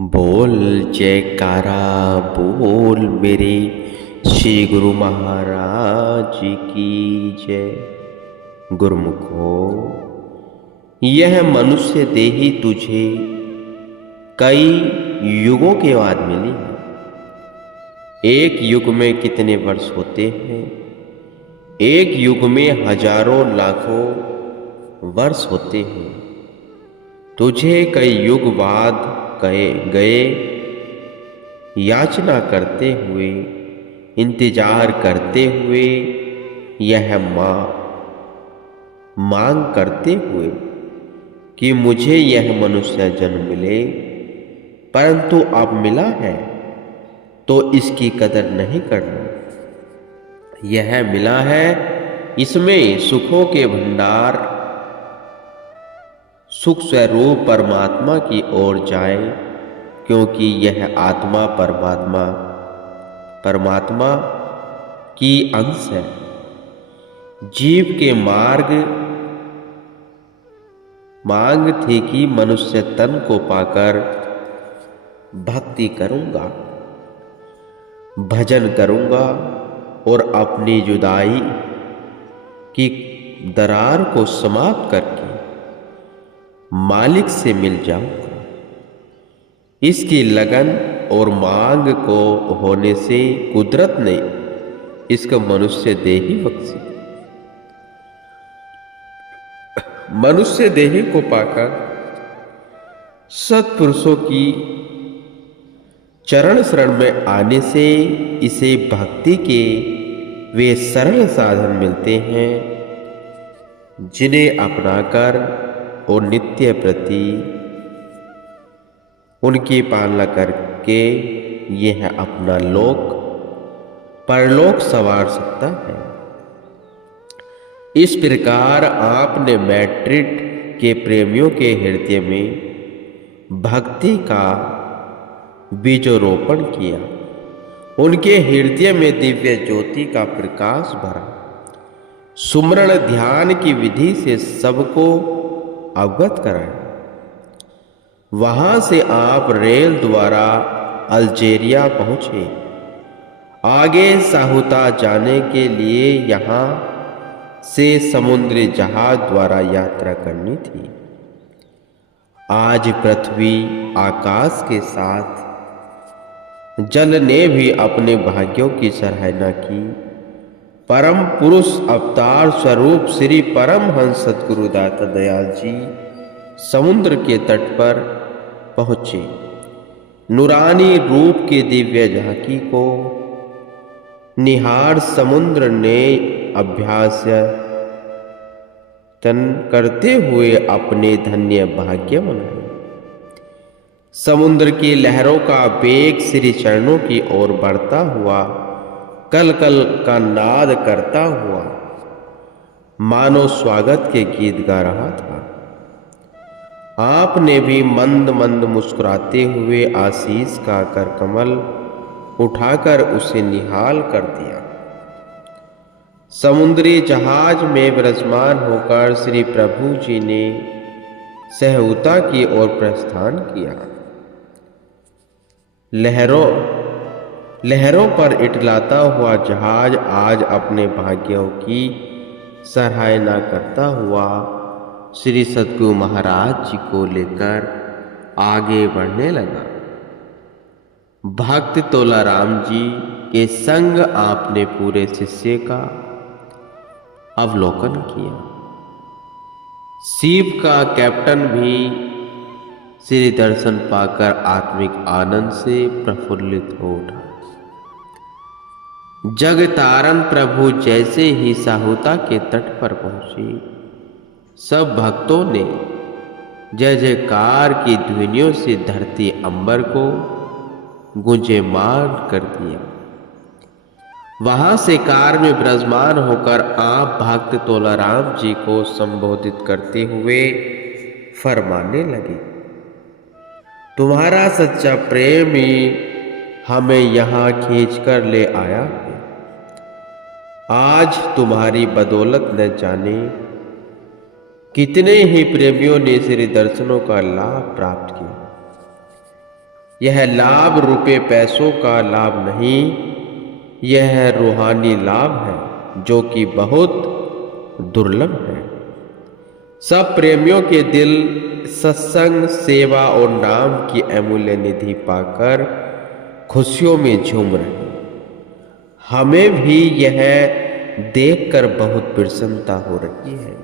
बोल जयकारा बोल मेरे श्री गुरु महाराज की जय। गुरुमुखो, यह मनुष्य देही तुझे कई युगों के बाद मिली है। एक युग में कितने वर्ष होते हैं? एक युग में हजारों लाखों वर्ष होते हैं। तुझे कई युग बाद गए याचना करते हुए, इंतजार करते हुए, यह मांग करते हुए कि मुझे यह मनुष्य जन्म मिले, परंतु अब मिला है तो इसकी कदर नहीं करना। यह मिला है, इसमें सुखों के भंडार, सुख स्वरूप परमात्मा की ओर जाए, क्योंकि यह आत्मा परमात्मा की अंश है। जीव के मांग थी कि मनुष्य तन को पाकर भक्ति करूंगा, भजन करूंगा और अपनी जुदाई की दरार को समाप्त करके मालिक से मिल जाऊंगा। इसकी लगन और मांग को होने से कुदरत ने इसको मनुष्य देही बख्शी। मनुष्य देही को पाकर सत्पुरुषों की चरण शरण में आने से इसे भक्ति के वे सरल साधन मिलते हैं, जिन्हें अपनाकर और नित्य प्रति उनकी पालना करके यह अपना लोक परलोक संवार सकता है। इस प्रकार आपने मैट्रिक के प्रेमियों के हृदय में भक्ति का बीजोरोपण किया। उनके हृदय में दिव्य ज्योति का प्रकाश भरा। सुमरण ध्यान की विधि से सबको अवगत कराया। वहां से आप रेल द्वारा अल्जीरिया पहुंचे। आगे साहुता जाने के लिए यहां से समुद्री जहाज द्वारा यात्रा करनी थी। आज पृथ्वी आकाश के साथ जल ने भी अपने भाग्यों की सराहना की। परम पुरुष अवतार स्वरूप श्री परमहंस सद्गुरु दाता दयाल जी समुद्र के तट पर पहुंचे। नूरानी रूप के दिव्य झांकी को निहार समुद्र ने अभ्यास करते हुए अपने धन्य भाग्य मनाए। समुद्र की लहरों का वेग श्री चरणों की ओर बढ़ता हुआ कल कल का नाद करता हुआ मानो स्वागत के गीत गा रहा था। आपने भी मंद मंद मुस्कुराते हुए आशीष का कर कमल उठाकर उसे निहाल कर दिया। समुद्री जहाज में विराजमान होकर श्री प्रभु जी ने सहउता की ओर प्रस्थान किया। लहरों पर इटलाता हुआ जहाज आज अपने भाग्यों की सराहना करता हुआ श्री सद्गुरु महाराज जी को लेकर आगे बढ़ने लगा। भक्त तोलाराम जी के संग आपने पूरे शिष्य का अवलोकन किया। शिव का कैप्टन भी श्री दर्शन पाकर आत्मिक आनंद से प्रफुल्लित हो उठा। जगतारण प्रभु जैसे ही साहुता के तट पर पहुंचे, सब भक्तों ने जय जयकार की ध्वनियों से धरती अंबर को गूंजेमान कर दिया। वहां से कार में विराजमान होकर आप भक्त तोलाराम जी को संबोधित करते हुए फरमाने लगे, तुम्हारा सच्चा प्रेम ही हमें यहां खींचकर ले आया है। आज तुम्हारी बदौलत न जाने कितने ही प्रेमियों ने श्री दर्शनों का लाभ प्राप्त किया। यह लाभ रुपए पैसों का लाभ नहीं, यह रूहानी लाभ है जो कि बहुत दुर्लभ है। सब प्रेमियों के दिल सत्संग, सेवा और नाम की अमूल्य निधि पाकर खुशियों में झूम रहे। हमें भी यह देखकर बहुत प्रसन्नता हो रही है।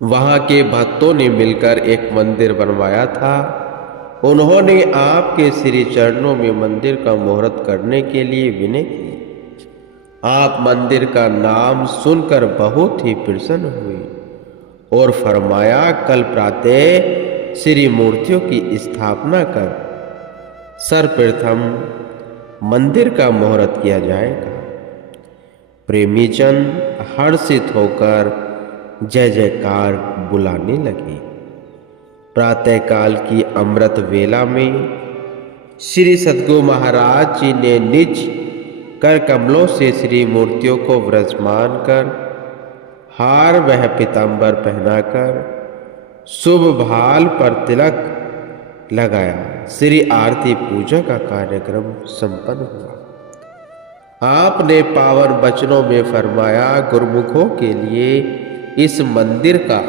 वहां के भक्तों ने मिलकर एक मंदिर बनवाया था। उन्होंने आपके श्री चरणों में मंदिर का मुहूर्त करने के लिए विनय की। आप मंदिर का नाम सुनकर बहुत ही प्रसन्न हुए और फरमाया, कल प्रातः श्री मूर्तियों की स्थापना कर सर्वप्रथम मंदिर का मुहूर्त किया जाएगा। प्रेमी जन हर्षित होकर जय जयकार बुलाने लगे। प्रातःकाल की अमृत वेला में श्री सद्गुरु महाराज जी ने निज कर कमलों से श्री मूर्तियों को विराजमान कर हार वह पीतांबर पहनाकर शुभ भाल पर तिलक लगाया। श्री आरती पूजा का कार्यक्रम संपन्न हुआ। आपने पावन वचनों में फरमाया, गुरुमुखों के लिए इस मंदिर का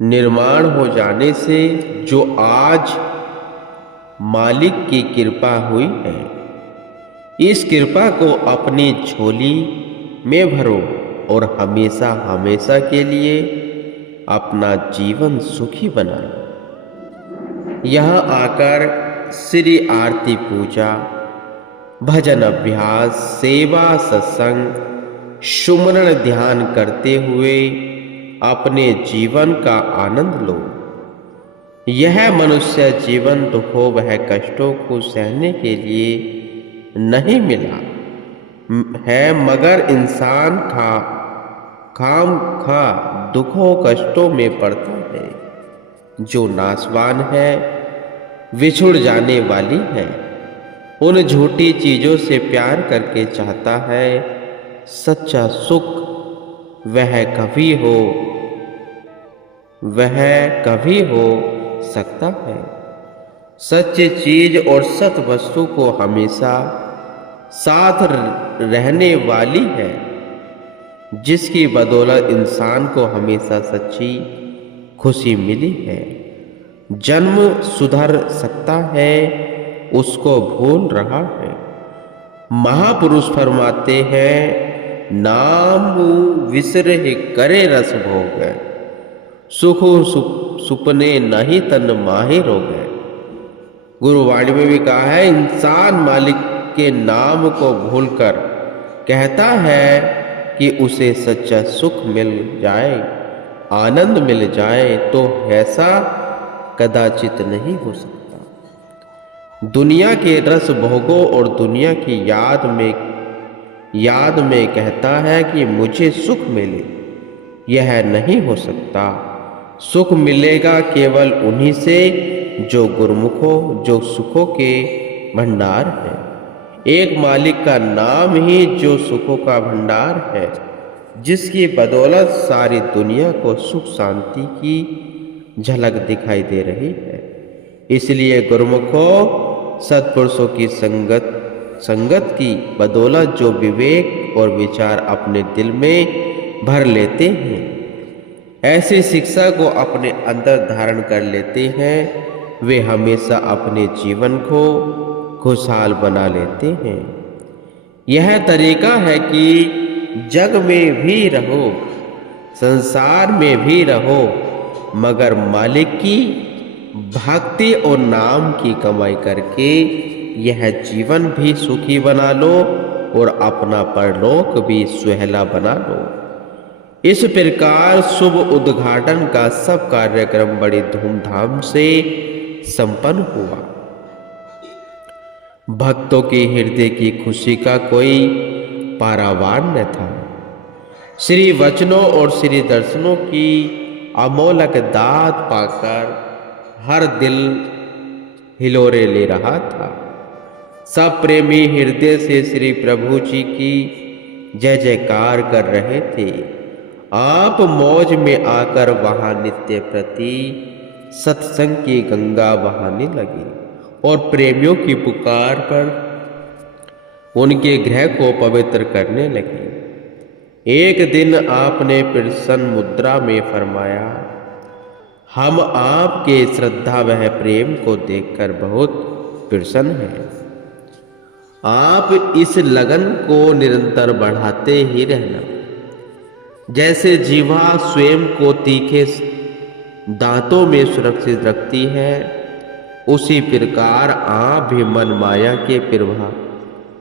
निर्माण हो जाने से जो आज मालिक की कृपा हुई है, इस कृपा को अपनी झोली में भरो और हमेशा हमेशा के लिए अपना जीवन सुखी बनाओ। यहाँ आकर श्री आरती पूजा, भजन अभ्यास, सेवा, सत्संग, सुमरण ध्यान करते हुए अपने जीवन का आनंद लो। यह मनुष्य जीवन दुखों वह कष्टों को सहने के लिए नहीं मिला है, मगर इंसान खाम खा दुखों कष्टों में पड़ता है। जो नाशवान है, विछुड़ जाने वाली है, उन झूठी चीजों से प्यार करके चाहता है सच्चा सुख वह कभी हो सकता है। सच्ची चीज और सत वस्तु को हमेशा साथ रहने वाली है, जिसकी बदौलत इंसान को हमेशा सच्ची खुशी मिली है। जन्म सुधर सकता है, उसको भूल रहा है। महापुरुष फरमाते हैं, नाम विसरे करे रस भोग, सुख सुपने नहीं तन माहे रोग। गुरुवाणी में भी कहा है, इंसान मालिक के नाम को भूलकर कहता है कि उसे सच्चा सुख मिल जाए, आनंद मिल जाए, तो ऐसा कदाचित नहीं हो सकता। दुनिया के रस भोगों और दुनिया की याद में कहता है कि मुझे सुख मिले, यह नहीं हो सकता। सुख मिलेगा केवल उन्हीं से जो गुरुमुखों, जो सुखों के भंडार है। एक मालिक का नाम ही जो सुखों का भंडार है, जिसकी बदौलत सारी दुनिया को सुख शांति की झलक दिखाई दे रही है। इसलिए गुरुमुखों, सत्पुरुषों की संगत की बदौलत जो विवेक और विचार अपने दिल में भर लेते हैं, ऐसी शिक्षा को अपने अंदर धारण कर लेते हैं, वे हमेशा अपने जीवन को खुशहाल बना लेते हैं। यह तरीका है कि जग में भी रहो, संसार में भी रहो, मगर मालिक की भक्ति और नाम की कमाई करके यह जीवन भी सुखी बना लो और अपना परलोक भी सुहेला बना लो। इस प्रकार शुभ उद्घाटन का सब कार्यक्रम बड़ी धूमधाम से संपन्न हुआ। भक्तों के हृदय की खुशी का कोई पारावार न था। श्री वचनों और श्री दर्शनों की अमोलक दात पाकर हर दिल हिलोरे ले रहा था। सब प्रेमी हृदय से श्री प्रभु जी की जय जयकार कर रहे थे। आप मौज में आकर वहां नित्य प्रति सत्संग की गंगा बहाने लगी और प्रेमियों की पुकार पर उनके गृह को पवित्र करने लगी। एक दिन आपने प्रसन्न मुद्रा में फरमाया, हम आपके श्रद्धा वह प्रेम को देखकर बहुत प्रसन्न हैं। आप इस लगन को निरंतर बढ़ाते ही रहना। जैसे जीवा स्वयं को तीखे दांतों में सुरक्षित रखती है, उसी प्रकार आप भी मन माया के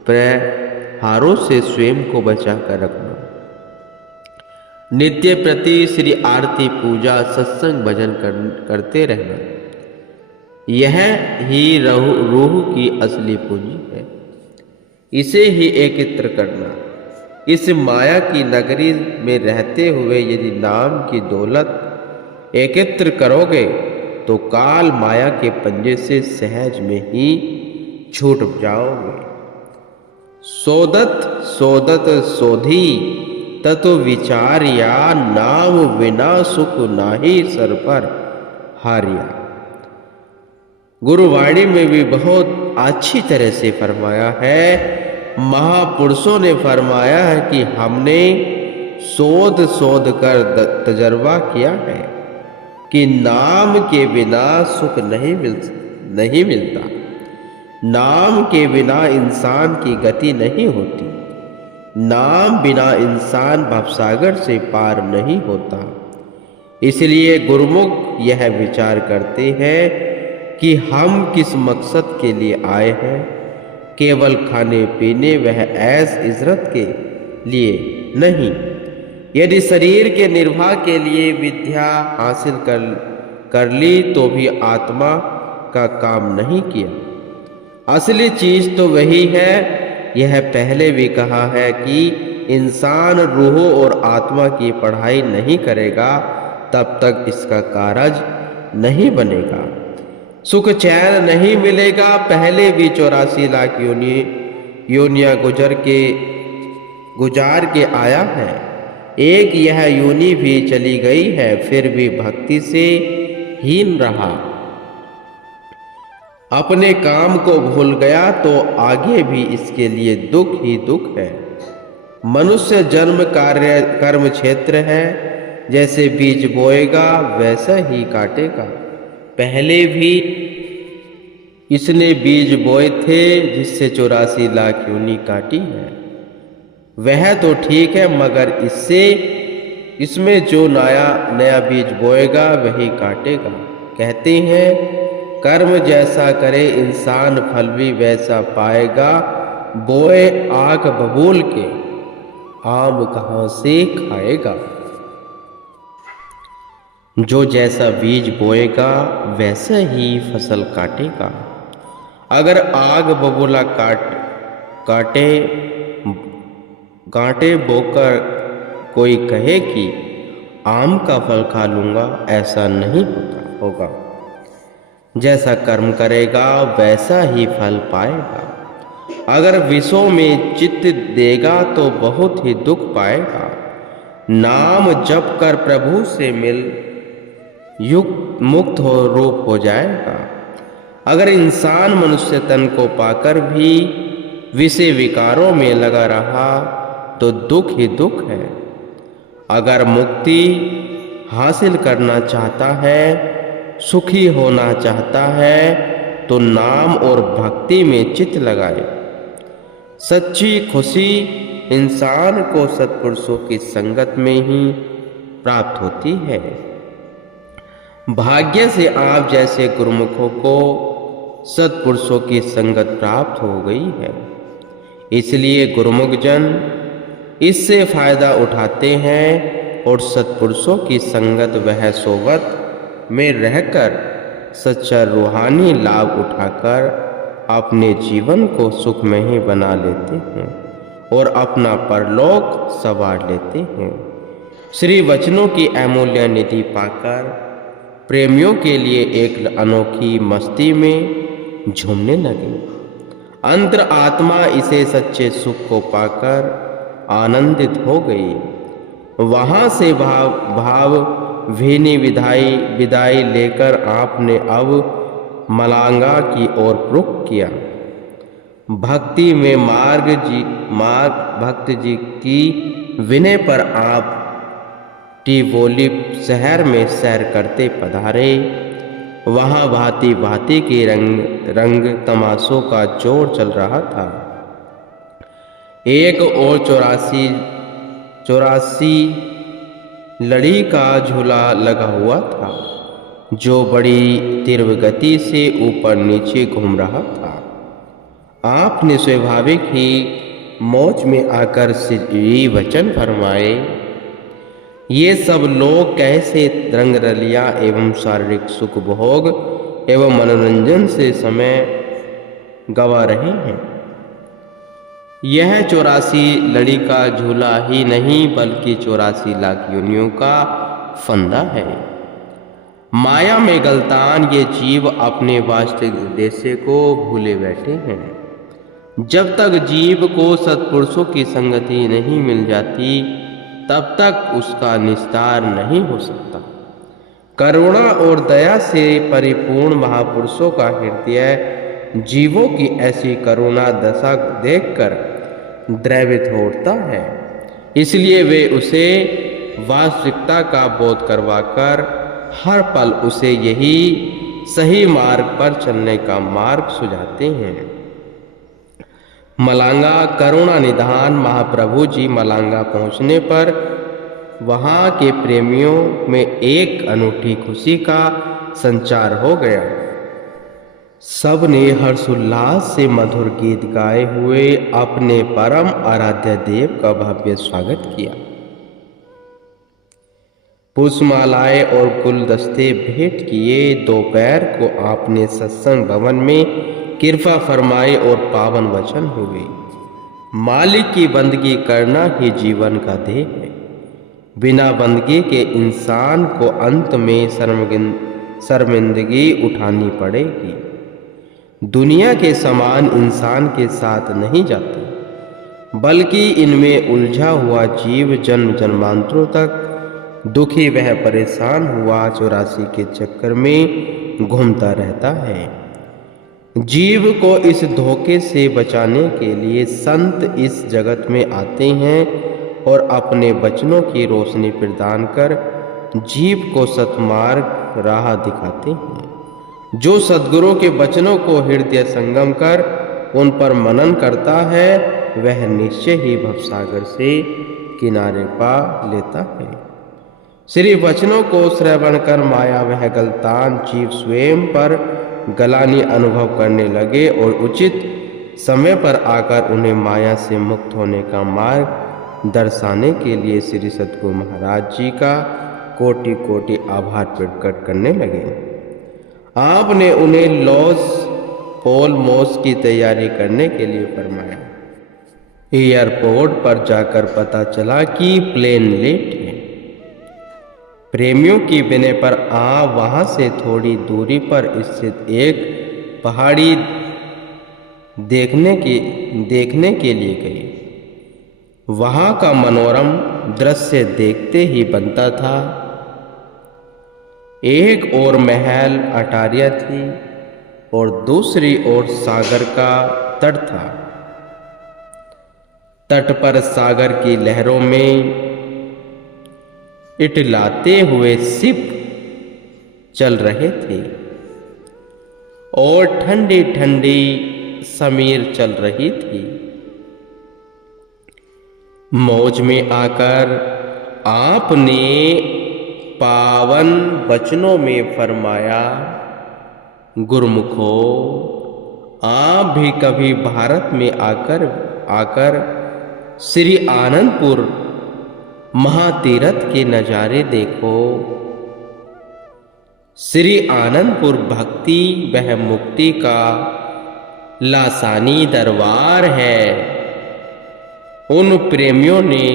प्रहारों से स्वयं को बचाकर रखना। नित्य प्रति श्री आरती पूजा सत्संग भजन करते रहना। यह ही रूह की असली पूंजी है। इसे ही एकत्र करना। इस माया की नगरी में रहते हुए यदि नाम की दौलत एकत्र करोगे तो काल माया के पंजे से सहज में ही छूट जाओगे। सोदत सोदत सोधी ततो विचार्या, नाम बिना सुख नाही सर पर हारिया। गुरुवाणी में भी बहुत अच्छी तरह से फरमाया है। महापुरुषों ने फरमाया है कि हमने शोध शोध कर तजर्बा किया है कि नाम के बिना सुख नहीं मिलता। नाम के बिना इंसान की गति नहीं होती। नाम बिना इंसान भवसागर से पार नहीं होता। इसलिए गुरुमुख यह विचार करते हैं कि हम किस मकसद के लिए आए हैं। केवल खाने पीने वह ऐश इजरत के लिए नहीं। यदि शरीर के निर्वाह के लिए विद्या हासिल कर ली तो भी आत्मा का काम नहीं किया। असली चीज तो वही है। यह पहले भी कहा है कि इंसान रूह और आत्मा की पढ़ाई नहीं करेगा तब तक इसका कारज नहीं बनेगा, सुख चैन नहीं मिलेगा। पहले भी 84 लाख योनियां गुजार के आया है। एक यह योनि भी चली गई है, फिर भी भक्ति से हीन रहा, अपने काम को भूल गया तो आगे भी इसके लिए दुख ही दुख है। मनुष्य जन्म कर्म क्षेत्र है। जैसे बीज बोएगा वैसा ही काटेगा। पहले भी इसने बीज बोए थे जिससे 84 लाख योनि काटी है। वह तो ठीक है, मगर इसमें जो नया बीज बोएगा वही काटेगा। कहते हैं कर्म जैसा करे इंसान फल भी वैसा पाएगा। बोए आग बबूल के आम कहाँ से खाएगा। जो जैसा बीज बोएगा वैसा ही फसल काटेगा। अगर आग बबूला कांटे बोकर कोई कहे कि आम का फल खा लूंगा, ऐसा नहीं होगा। जैसा कर्म करेगा वैसा ही फल पाएगा। अगर विषयों में चित्त देगा तो बहुत ही दुख पाएगा। नाम जप कर प्रभु से मिल मुक्त रूप हो जाएगा। अगर इंसान मनुष्य तन को पाकर भी विषय विकारों में लगा रहा तो दुख ही दुख है। अगर मुक्ति हासिल करना चाहता है, सुखी होना चाहता है तो नाम और भक्ति में चित्त लगाए। सच्ची खुशी इंसान को सत्पुरुषों की संगत में ही प्राप्त होती है। भाग्य से आप जैसे गुरुमुखों को सत्पुरुषों की संगत प्राप्त हो गई है। इसलिए गुरुमुख जन इससे फायदा उठाते हैं और सत्पुरुषों की संगत वह सोबत में रहकर सच्चा रूहानी लाभ उठाकर अपने जीवन को सुखमय बना लेते हैं और अपना परलोक संवार लेते हैं। श्री वचनों की अमूल्य निधि पाकर प्रेमियों के लिए एक अनोखी मस्ती में झूमने लगे। अंतर आत्मा इसे सच्चे सुख को पाकर आनंदित हो गई। वहां से भाव भीनी विदाई लेकर आपने अब मलांगा की ओर रुख किया। भक्ति में भक्त जी की विनय पर आप टिवोली शहर में सैर करते पधारे। वहाँ भांति भांति के रंग तमाशों का जोर चल रहा था। एक और 84 लड़ी का झूला लगा हुआ था, जो बड़ी तीव्र गति से ऊपर नीचे घूम रहा था। आपने स्वाभाविक ही मौज में आकर श्री वचन फरमाए, ये सब लोग कैसे रंगरलिया एवं शारीरिक सुख भोग एवं मनोरंजन से समय गंवा रहे हैं। यह 84 लड़ी का झूला ही नहीं बल्कि 84 लाख योनियों का फंदा है। माया में गलतान ये जीव अपने वास्तविक उद्देश्य को भूले बैठे हैं। जब तक जीव को सत्पुरुषों की संगति नहीं मिल जाती तब तक उसका निस्तार नहीं हो सकता। करुणा और दया से परिपूर्ण महापुरुषों का हृदय जीवों की ऐसी करुणा दशा को देखकर द्रवित होता है। इसलिए वे उसे वास्तविकता का बोध करवाकर हर पल उसे यही सही मार्ग पर चलने का मार्ग सुझाते हैं। मलांगा करुणा निधान महाप्रभु जी मलांगा पहुंचने पर वहां के प्रेमियों में एक अनूठी खुशी का संचार हो गया। सब ने हर्षोल्लास से मधुर गीत गाए हुए अपने परम आराध्य देव का भव्य स्वागत किया। पुष्पमालाएं और गुलदस्ते भेंट किए। दोपहर को आपने सत्संग भवन में कृपा फरमाई और पावन वचन हुए। मालिक की बंदगी करना ही जीवन का ध्येय है। बिना बंदगी के इंसान को अंत में शर्मिंदगी उठानी पड़ेगी। दुनिया के समान इंसान के साथ नहीं जाते, बल्कि इनमें उलझा हुआ जीव जन्म जन्मांतरों तक दुखी वह परेशान हुआ 84 के चक्कर में घूमता रहता है। जीव को इस धोखे से बचाने के लिए संत इस जगत में आते हैं और अपने वचनों की रोशनी प्रदान कर जीव को सतमार्ग राह दिखाते हैं। जो सद्गुरु के वचनों को हृदय संगम कर उन पर मनन करता है वह निश्चय ही भवसागर से किनारे पा लेता है। श्री वचनों को श्रवण कर माया वह गलतान जीव स्वयं पर गलानी अनुभव करने लगे और उचित समय पर आकर उन्हें माया से मुक्त होने का मार्ग दर्शाने के लिए श्री सद्गुरु महाराज जी का कोटि कोटि आभार प्रकट करने लगे। आपने उन्हें लॉस पोलमोस की तैयारी करने के लिए फरमाया। एयरपोर्ट पर जाकर पता चला कि प्लेन लेट है। प्रेमियों की विनय पर वहां से थोड़ी दूरी पर स्थित एक पहाड़ी देखने के लिए गई। वहां का मनोरम दृश्य देखते ही बनता था। एक ओर महल अटारियां थी और दूसरी ओर सागर का तट था। तट पर सागर की लहरों में इटलाते हुए शिप चल रहे थे और ठंडी ठंडी समीर चल रही थी। मौज में आकर आपने पावन वचनों में फरमाया, गुरुमुखो आप भी कभी भारत में आकर श्री आनंदपुर महातीरथ के नजारे देखो। श्री आनंदपुर भक्ति वह मुक्ति का लासानी दरबार है। उन प्रेमियों ने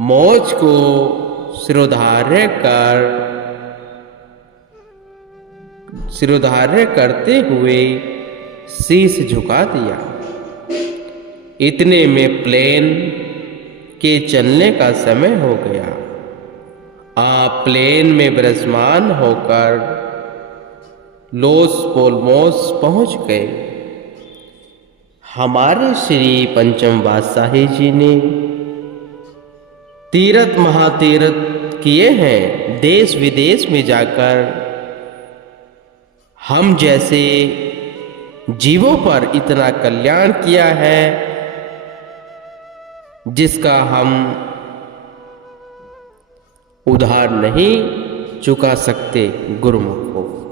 मौज को सिरोधार्य करते हुए शीश झुका दिया। इतने में प्लेन के चलने का समय हो गया। आप प्लेन में विराजमान होकर लोस पोलमोस पहुंच गए। हमारे श्री पंचम बादशाही जी ने तीर्थ महातीर्थ किए हैं। देश विदेश में जाकर हम जैसे जीवों पर इतना कल्याण किया है जिसका हम उधार नहीं चुका सकते गुरुमुख को।